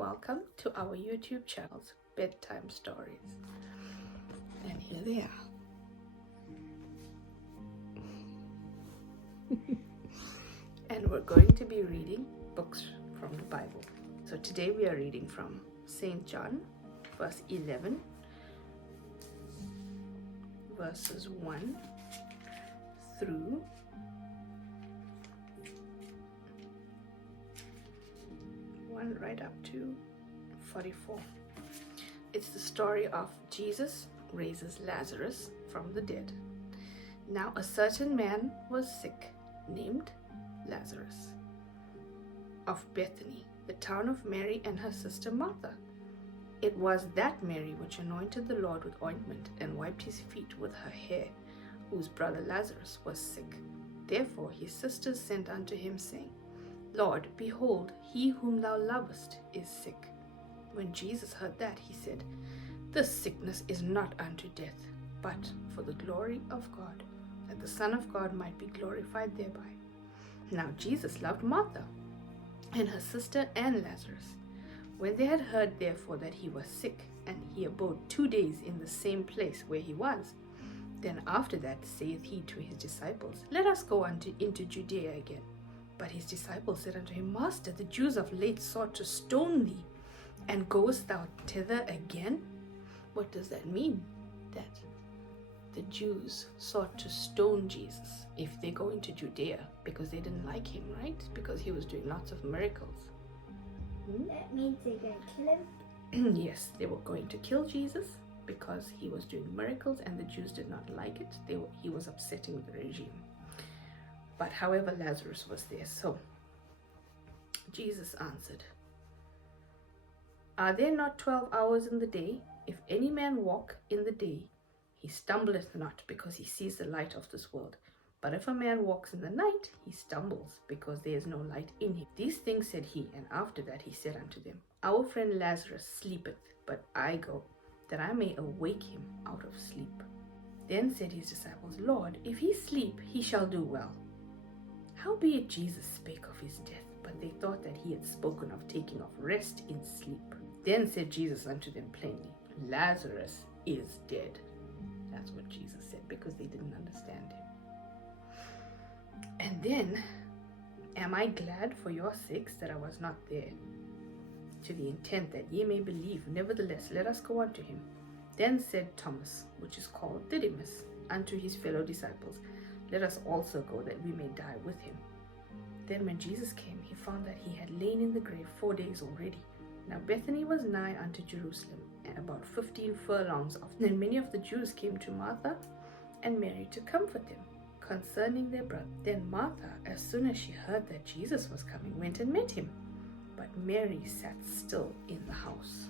Welcome to our YouTube channel's Bedtime Stories. And here they are. And we're going to be reading books from the Bible. So today we are reading from St. John, verse 11, verses 1 through 1 right up to 44. It's the story of Jesus raises Lazarus from the dead. Now a certain man was sick, named Lazarus, of Bethany, the town of Mary and her sister Martha. It was that Mary which anointed the Lord with ointment and wiped his feet with her hair, whose brother Lazarus was sick. Therefore his sisters sent unto him, saying, Lord, behold, he whom thou lovest is sick. When Jesus heard that, he said, This sickness is not unto death, but for the glory of God, that the Son of God might be glorified thereby. Now Jesus loved Martha, and her sister, and Lazarus. When they had heard therefore that he was sick, and he abode 2 days in the same place where he was, then after that saith he to his disciples, Let us go into Judea again. But his disciples said unto him, Master, the Jews of late sought to stone thee, and goest thou thither again? What does that mean? That the Jews sought to stone Jesus if they go into Judea because they didn't like him, right? Because he was doing lots of miracles. That means they're going to kill him? Yes, they were going to kill Jesus because he was doing miracles and the Jews did not like it. He was upsetting the regime. But however, Lazarus was there. So Jesus answered, Are there not 12 hours in the day? If any man walk in the day, he stumbleth not, because he sees the light of this world. But if a man walks in the night, he stumbles, because there is no light in him. These things said he, and after that he said unto them, Our friend Lazarus sleepeth, but I go, that I may awake him out of sleep. Then said his disciples, Lord, if he sleep, he shall do well. Howbeit Jesus spake of his death, but they thought that he had spoken of taking of rest in sleep. Then said Jesus unto them plainly, Lazarus is dead. That's what Jesus said, because they didn't understand him. And then, am I glad for your sakes that I was not there, to the intent that ye may believe? Nevertheless, let us go unto him. Then said Thomas, which is called Didymus, unto his fellow disciples, Let us also go, that we may die with him. Then when Jesus came, he found that he had lain in the grave 4 days already. Now Bethany was nigh unto Jerusalem, and about 15 furlongs off. Then many of the Jews came to Martha and Mary to comfort them concerning their brother. Then Martha, as soon as she heard that Jesus was coming, went and met him. But Mary sat still in the house.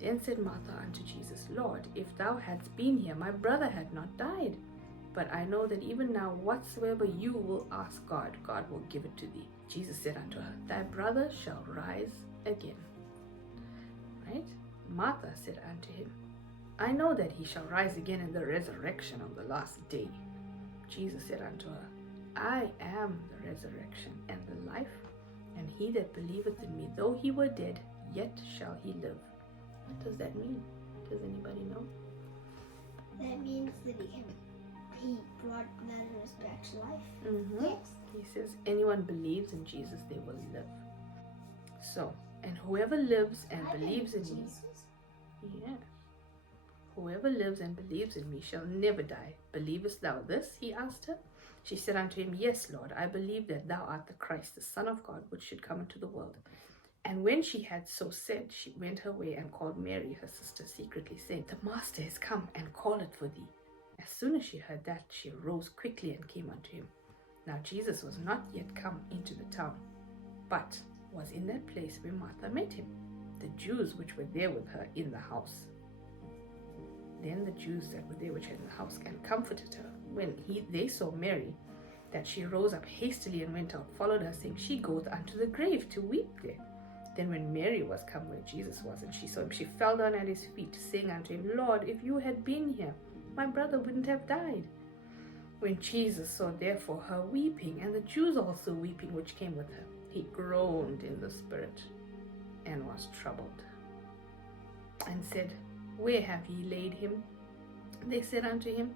Then said Martha unto Jesus, Lord, if thou hadst been here, my brother had not died. But I know that even now whatsoever you will ask God, God will give it to thee. Jesus said unto her, Thy brother shall rise again. Right? Martha said unto him, I know that he shall rise again in the resurrection of the last day. Jesus said unto her, I am the resurrection and the life, and he that believeth in me, though he were dead, yet shall he live. What does that mean? Does anybody know? That means that he brought Lazarus back to life. Yes. He says, anyone believes in Jesus, they will live. So, and whoever lives and believes in me, yes, whoever lives and believes in me shall never die. Believest thou this? He asked her. She said unto him, Yes, Lord, I believe that thou art the Christ, the Son of God, which should come into the world. And when she had so said, she went her way and called Mary, her sister, secretly, saying, The Master is come, and calleth for thee. As soon as she heard that, she arose quickly and came unto him. Now Jesus was not yet come into the town, but was in that place where Martha met him, the Jews which were there with her in the house. Then the Jews that were there which were in the house and comforted her. When they saw Mary, that she rose up hastily and went out, followed her, saying, She goeth unto the grave to weep there. Then when Mary was come where Jesus was, and she saw him, she fell down at his feet, saying unto him, Lord, if you had been here, my brother wouldn't have died. When Jesus saw therefore her weeping, and the Jews also weeping which came with her, he groaned in the spirit, and was troubled, and said, Where have ye laid him? They said unto him,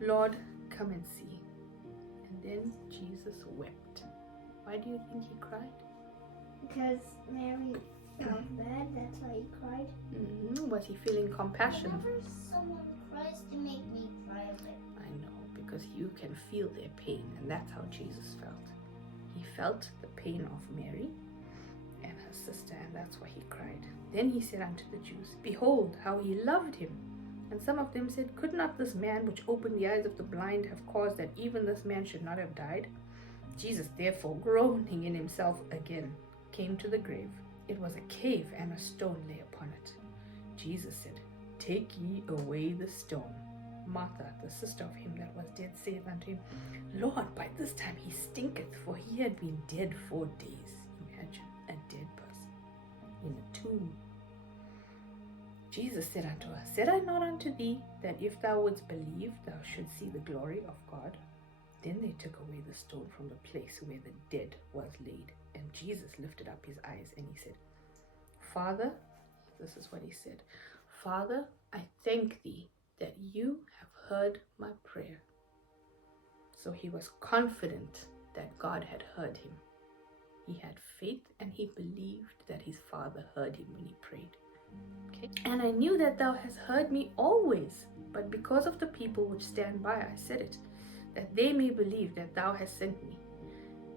Lord, come and see. And then Jesus wept. Why do you think he cried? Because Mary felt bad, that's why he cried. Was he feeling compassion? Whenever someone cries, they make me cry a bit. I know, because you can feel their pain, and that's how Jesus felt. He felt the pain of Mary and her sister, and that's why he cried. Then he said unto the Jews, Behold, how he loved him. And some of them said, Could not this man which opened the eyes of the blind have caused that even this man should not have died? Jesus, therefore, groaning in himself again, came to the grave. It was a cave, and a stone lay upon it. Jesus said, Take ye away the stone. Martha, the sister of him that was dead, saith unto him, Lord, by this time he stinketh, for he had been dead 4 days. Imagine a dead person in a tomb. Jesus said unto her, Said I not unto thee, that if thou wouldst believe, thou shouldst see the glory of God? Then they took away the stone from the place where the dead was laid. And Jesus lifted up his eyes, and he said, Father, this is what he said, Father, I thank thee that you have heard my prayer. So he was confident that God had heard him. He had faith, and he believed that his Father heard him when he prayed. Okay. And I knew that thou hast heard me always, but because of the people which stand by, I said it, that they may believe that thou hast sent me.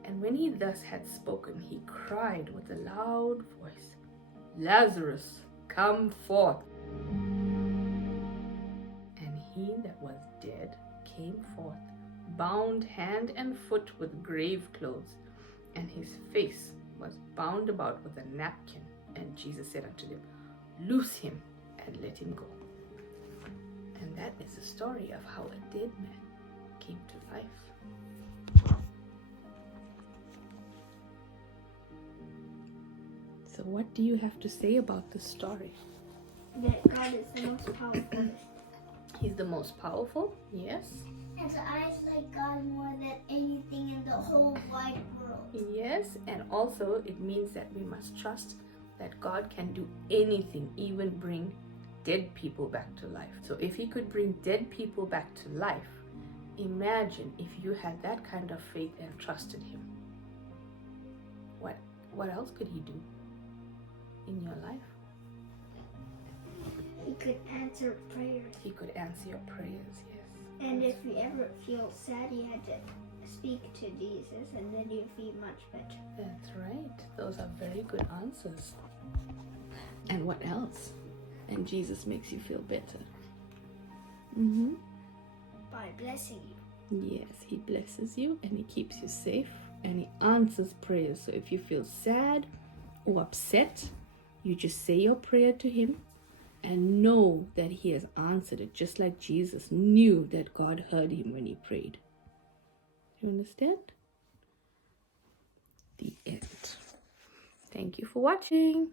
And when he thus had spoken, he cried with a loud voice, Lazarus, come forth. And he that was dead came forth, bound hand and foot with grave clothes, and his face was bound about with a napkin. And Jesus said unto them, Loose him and let him go. And that is the story of how a dead man came to life. So what do you have to say about this story? That God is the most powerful. He's the most powerful, yes. And so I like God more than anything in the whole wide world. Yes, and also it means that we must trust that God can do anything, even bring dead people back to life. So if he could bring dead people back to life, imagine if you had that kind of faith and trusted him. What else could he do in your life? He could answer prayers. He could answer your prayers, yes. And if you ever feel sad, you had to speak to Jesus, and then you feel much better. That's right. Those are very good answers. And what else? And Jesus makes you feel better. By blessing you. Yes, he blesses you and he keeps you safe and he answers prayers. So if you feel sad or upset, you just say your prayer to him and know that he has answered it, just like Jesus knew that God heard him when he prayed. You understand? The end. Thank you for watching.